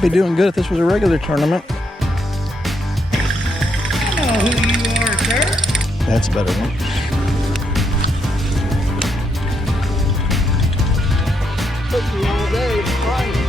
I'd be doing good if this was a regular tournament. I know who you are, sir. That's a better one. Took me all day to find it.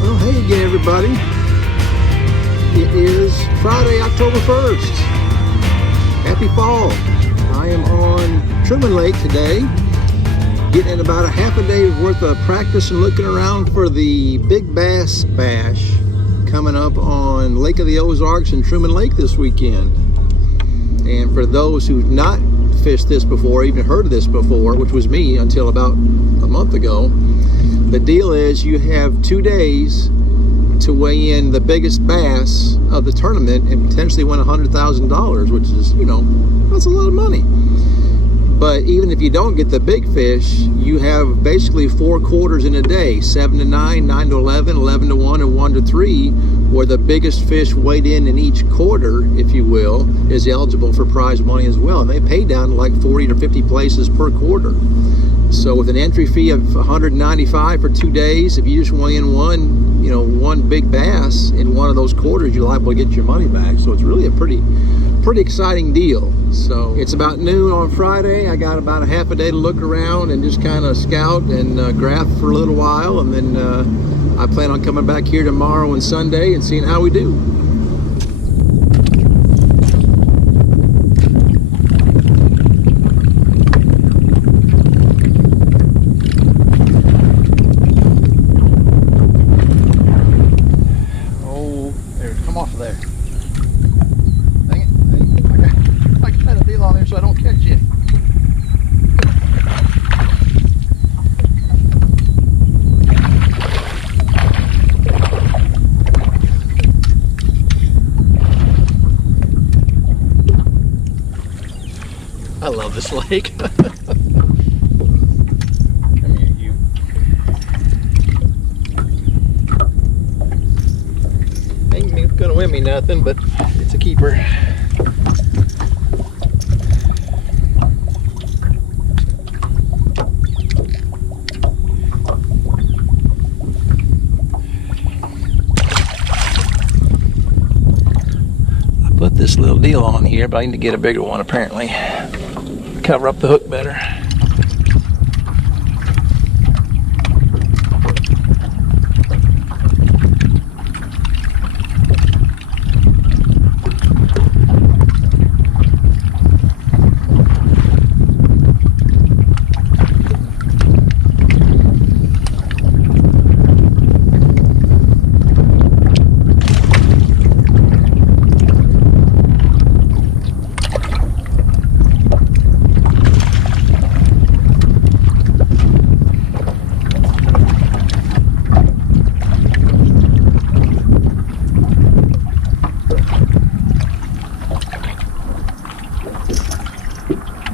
Well, hey again, everybody. It is Friday, October 1st. Happy fall. I am on Truman and Lake today, getting in about a half a day's worth of practice and looking around for the Big Bass Bash coming up on Lake of the Ozarks and Truman Lake this weekend. And for those who've not fished this before, even heard of this before, which was me until about a month ago, the deal is you have 2 days to weigh in the biggest bass of the tournament and potentially win $100,000, which is, you know, that's a lot of money. But even if you don't get the big fish, you have basically 4 quarters in a day, 7 to 9, 9 to 11, 11 to 1, and 1 to 3, where the biggest fish weighed in each quarter, if you will, is eligible for prize money as well. And they pay down to like 40 to 50 places per quarter. So with an entry fee of $195 for 2 days, if you just weigh in one big bass in one of those quarters, you're liable to get your money back. So it's really a pretty exciting deal. So it's about noon on Friday. I got about a half a day to look around and just kind of scout and graph for a little while, and then I plan on coming back here tomorrow and Sunday and seeing how we do. Oh, there, come off of there. Dang it. I got a deal on there so I don't catch you. I love this lake. Come here, you. Ain't gonna win me nothing, but it's a keeper. I put this little deal on here, but I need to get a bigger one apparently. Cover up the hook better.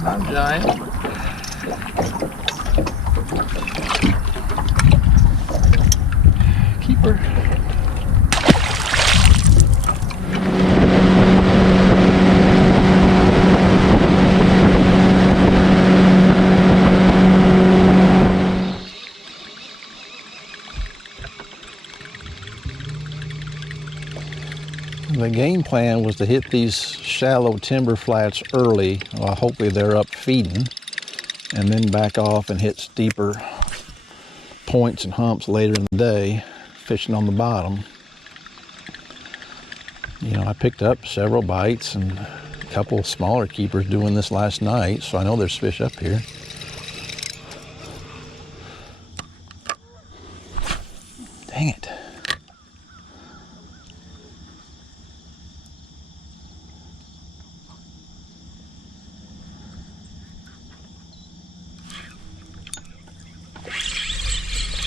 Not giant. Keeper. The game plan was to hit these shallow timber flats early, well, hopefully they're up feeding, and then back off and hit steeper points and humps later in the day, fishing on the bottom. You know, I picked up several bites and a couple of smaller keepers doing this last night, so I know there's fish up here. Dang it.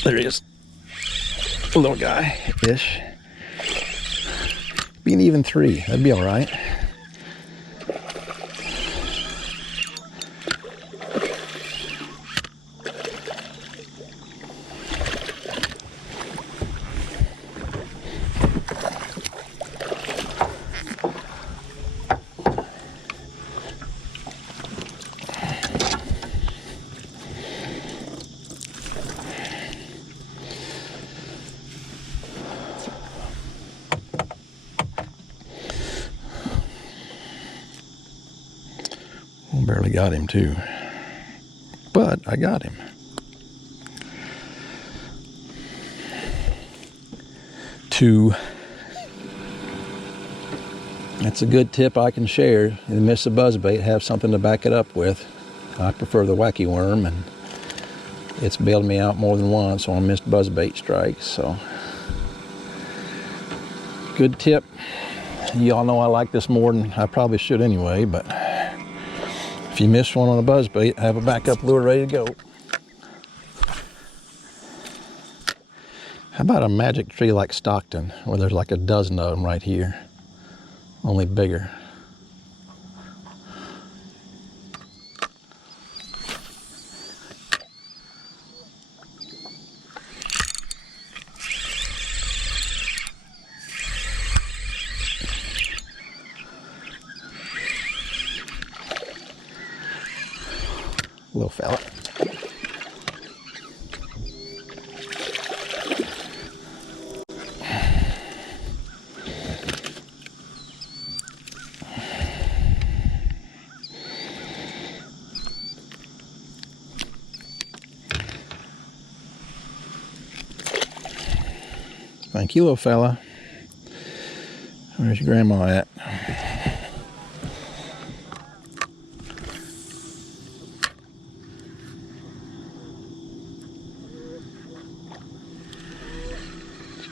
There he is. A little guy-ish. Be an even 3. That'd be all right. Barely got him too, but I got him. Two. That's a good tip I can share. You miss a buzzbait, have something to back it up with. I prefer the wacky worm, and it's bailed me out more than once on missed buzzbait strikes. So, good tip. Y'all know I like this more than I probably should anyway, but if you miss one on a buzzbait, have a backup lure ready to go. How about a magic tree like Stockton, where there's like a dozen of them right here, only bigger? Little fella. Thank you, little fella. Where's your grandma at?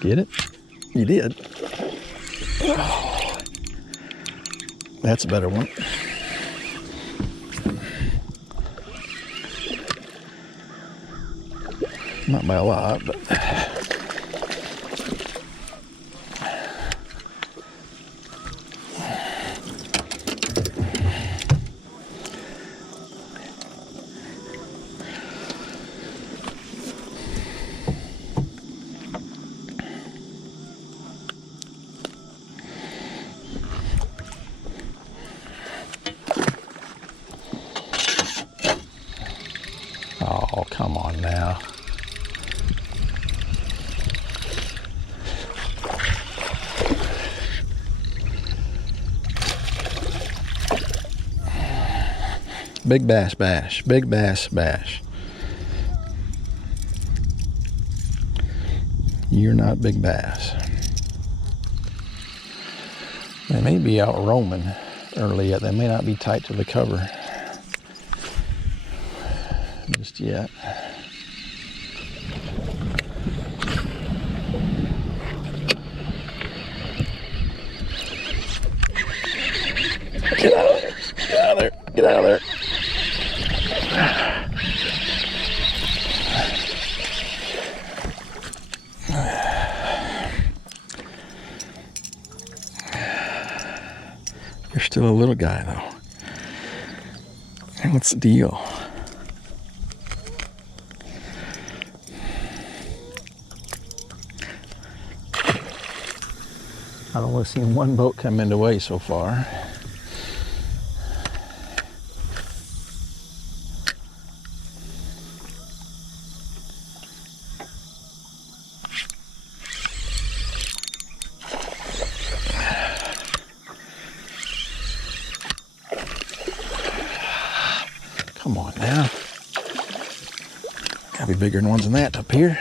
Get it? You did. Oh, that's a better one. Not by a lot, but oh, come on now. Big bass bash, big bass bash. You're not big bass. They may be out roaming early yet. They may not be tight to the cover just yet. Get out of there, get out of there, get out of there. You're still a little guy though. What's the deal? I've only seen one boat come into way so far. Come on now. Gotta be bigger than ones than that up here.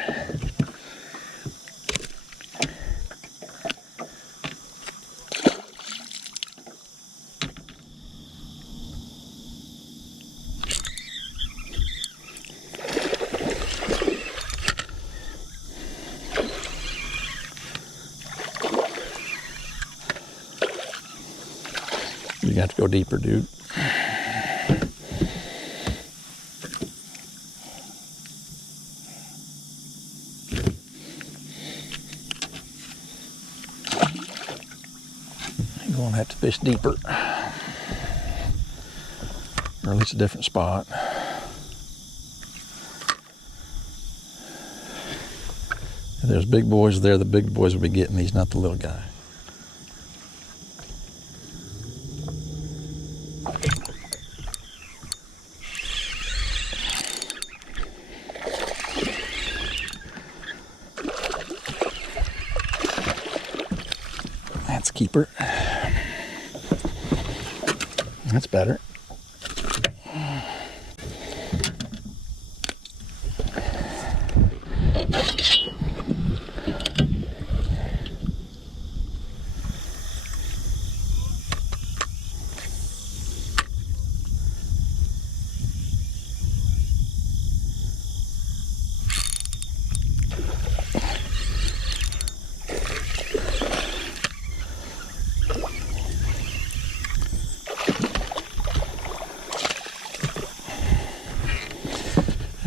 You got to go deeper, dude. You're going to have to fish deeper, or at least a different spot. If there's big boys there, the big boys will be getting these, not the little guy. That's a keeper. That's better.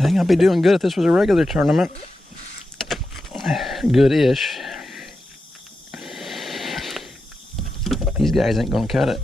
I think I'll be doing good if this was a regular tournament. Good-ish. These guys ain't gonna cut it.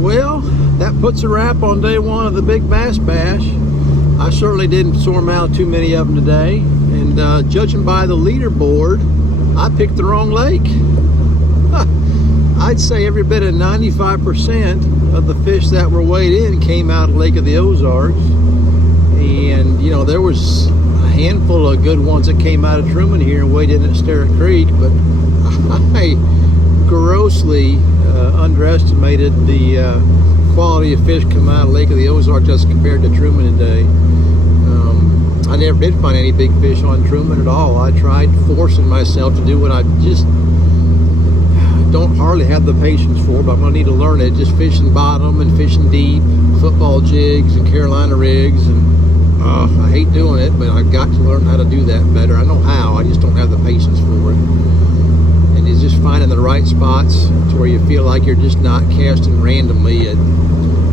Well, that puts a wrap on day one of the Big Bass Bash. I certainly didn't swarm out too many of them today, and judging by the leaderboard, I picked the wrong lake. I'd say every bit of 95% of the fish that were weighed in came out of Lake of the Ozarks, and you know, there was a handful of good ones that came out of Truman here and weighed in at Sterrett Creek, but I grossly underestimated the quality of fish come out of Lake of the Ozarks as compared to Truman today. I never did find any big fish on Truman at all. I tried forcing myself to do what I just don't hardly have the patience for, but I'm gonna need to learn it. Just fishing bottom and fishing deep, football jigs and Carolina rigs, and I hate doing it, but I've got to learn how to do that better. I know how, I just don't have the patience for it. And it's just finding the right spots to where you feel like you're just not casting randomly at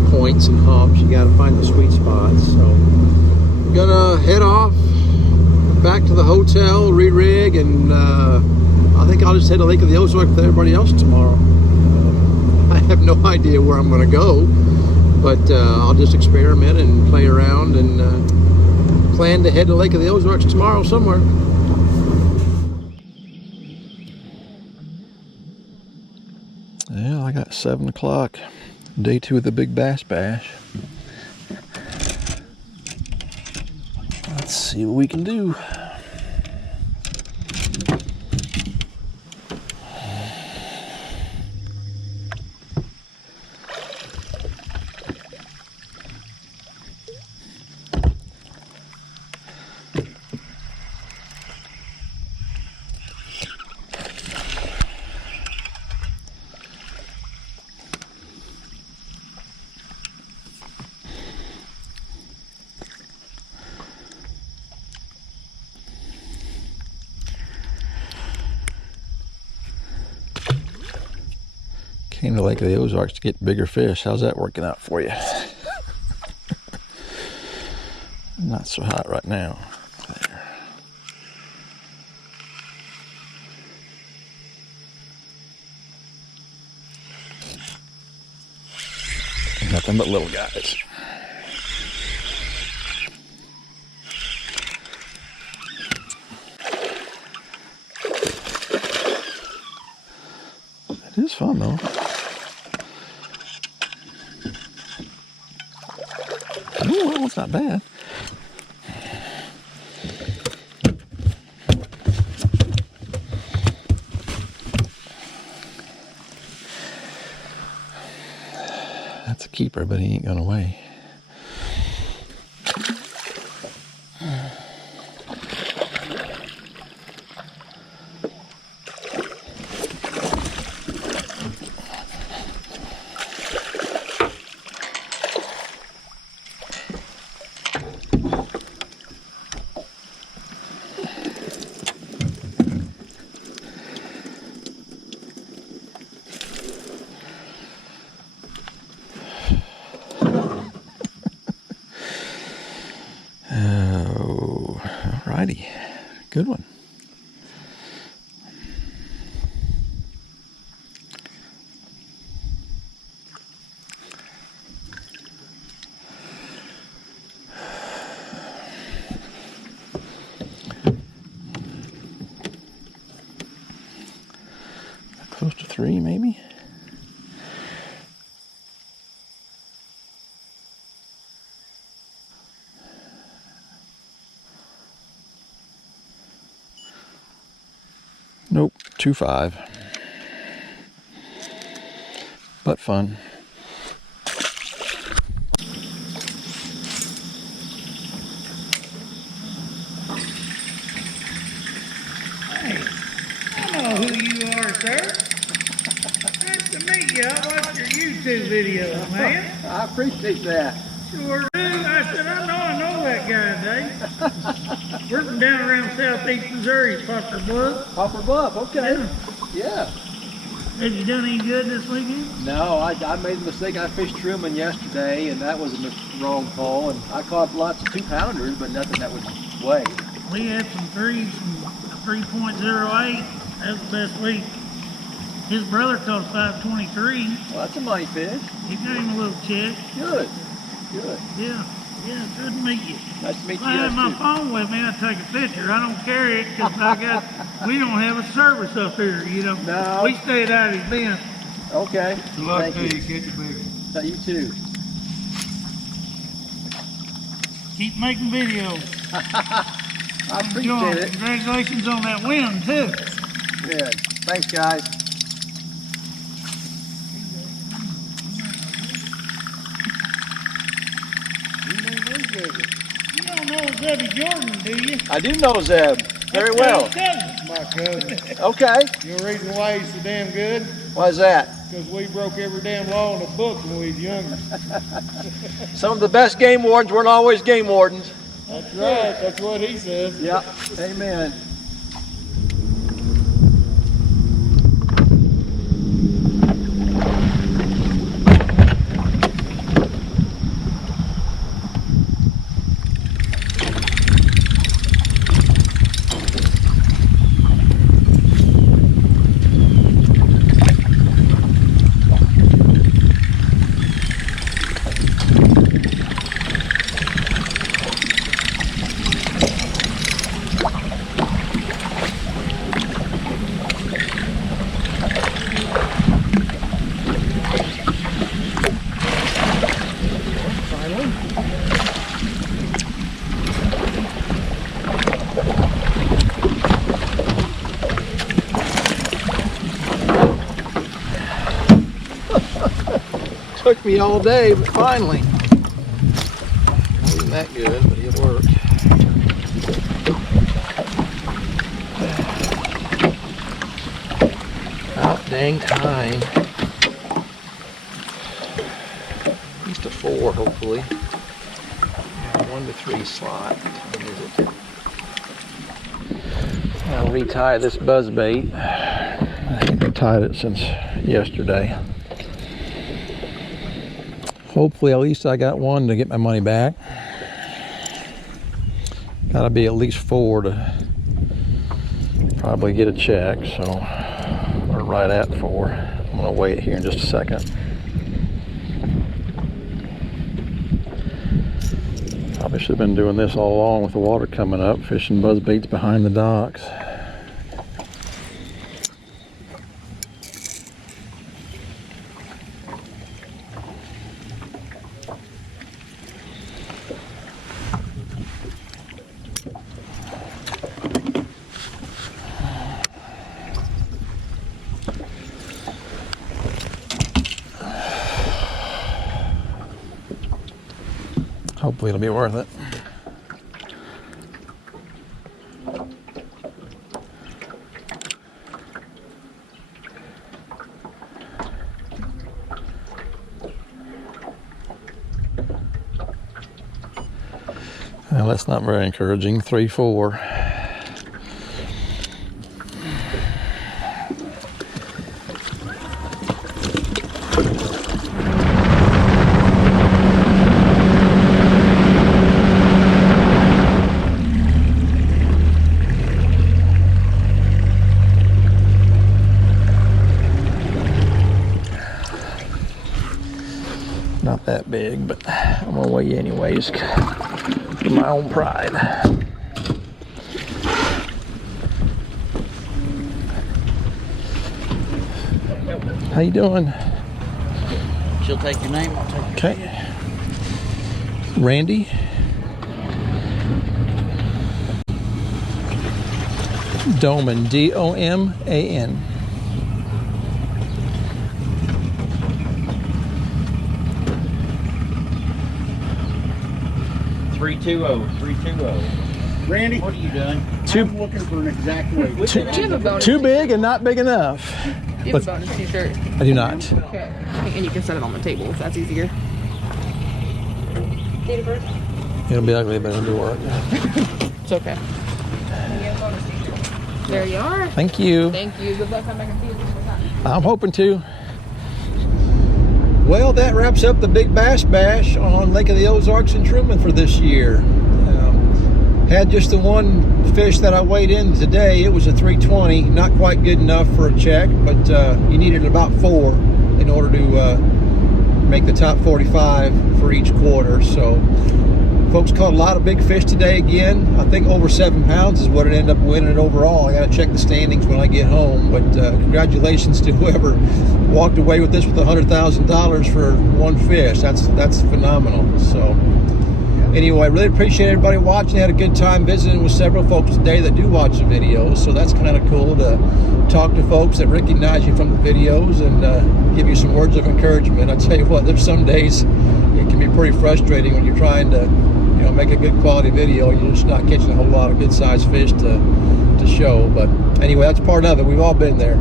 points and humps. You got to find the sweet spots. So I'm gonna head off back to the hotel, re-rig, and I think I'll just head to Lake of the Ozarks with everybody else tomorrow. I have no idea where I'm gonna go, but I'll just experiment and play around, and plan to head to Lake of the Ozarks tomorrow somewhere. Yeah, I got 7 o'clock, day 2 of the Big Bass Bash. Let's see what we can do. Came to Lake of the Ozarks to get bigger fish. How's that working out for you? Not so hot right now. There. Nothing but little guys. It is fun though. Ooh, that one's not bad. That's a keeper, but he ain't gonna weigh. Good one. Close to 3, maybe. Nope, 2.5. But fun. Hey, I know who you are, sir. Nice to meet you. I watched your YouTube videos, man. I appreciate that. Sure do. I said, I know that guy, Dave. We're from down around southeast Missouri, Poplar Bluff. Poplar Bluff, okay. Yeah. Have you done any good this weekend? No, I made the mistake. I fished Truman yesterday, and that was a wrong call. And I caught lots of 2-pounders, but nothing that would weigh. We had some threes from 3.08. That was the best week. His brother caught a 523. Well, that's a mighty fish. He got him a little check. Good. Good. Yeah, good to meet you. Nice to meet If you I guys have my too. phone with me, I take a picture. I don't carry it because we don't have a service up here, you know. No. We stayed out of his bin. Okay. Good luck Thank to you. you, catch a big one. You too. Keep making videos. I appreciate it. Congratulations on that win, too. Good. Thanks, guys. You don't know Zebby Jordan, do you? I do know Zeb very well. My cousin. Okay. You know the reason why he's so damn good? Why is that? Because we broke every damn law in the book when we was younger. Some of the best game wardens weren't always game wardens. That's right. That's what he says. Yep. Amen. Took me all day, but finally. Wasn't that good, but it worked. About dang time. At least a 4, hopefully. 1 to 3 slot. What time is it? I'll retie this buzzbait. I haven't tied it since yesterday. Hopefully at least I got 1 to get my money back. Gotta be at least 4 to probably get a check, so, or right at 4. I'm gonna wait here in just a second. Probably should have been doing this all along with the water coming up, fishing buzzbaits behind the docks. Hopefully it'll be worth it. Well, that's not very encouraging. 3-4. that big, but I'm gonna weigh you anyways for my own pride. How you doing? She'll take your name, I'll take your Okay. Randy. Doman, D-O-M-A-N. Randy, what are you doing? I'm looking for an exact weight. Do you have a bonus? Too big and not big enough. Do you have a bonus t-shirt? I do not. Okay. And you can set it on the table if that's easier. Date of birth? It'll be ugly, but it'll do work. It's okay. There you are. Thank you. Thank you. Good luck. Come back and see you one more time. I'm hoping to. Well, that wraps up the Big Bass Bash on Lake of the Ozarks in Truman for this year. Had just the one fish that I weighed in today. It was a 320, not quite good enough for a check, but you needed about 4 in order to make the top 45 for each quarter. So folks caught a lot of big fish today again. I think over 7 pounds is what it ended up winning overall. I got to check the standings when I get home, but congratulations to whoever walked away with this with $100,000 for one fish. That's phenomenal. So anyway, I really appreciate everybody watching. I had a good time visiting with several folks today that do watch the videos, so that's kind of cool to talk to folks that recognize you from the videos and give you some words of encouragement. I tell you what, there's some days it can be pretty frustrating when you're trying to, make a good quality video and you're just not catching a whole lot of good-sized fish to show. But anyway, that's part of it. We've all been there.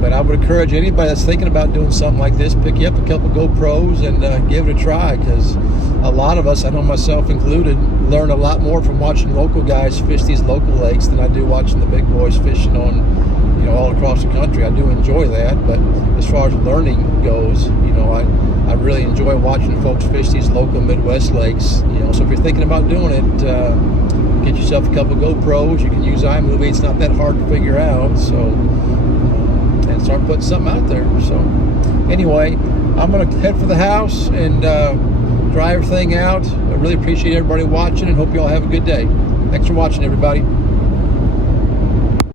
But I would encourage anybody that's thinking about doing something like this, pick you up a couple GoPros and give it a try, because a lot of us, I know myself included, learn a lot more from watching local guys fish these local lakes than I do watching the big boys fishing on, all across the country. I do enjoy that, but as far as learning goes, I really enjoy watching folks fish these local Midwest lakes. So if you're thinking about doing it, get yourself a couple GoPros. You can use iMovie. It's not that hard to figure out. So and start putting something out there. So anyway, I'm going to head for the house and dry everything out. I really appreciate everybody watching and hope you all have a good day. Thanks for watching, everybody.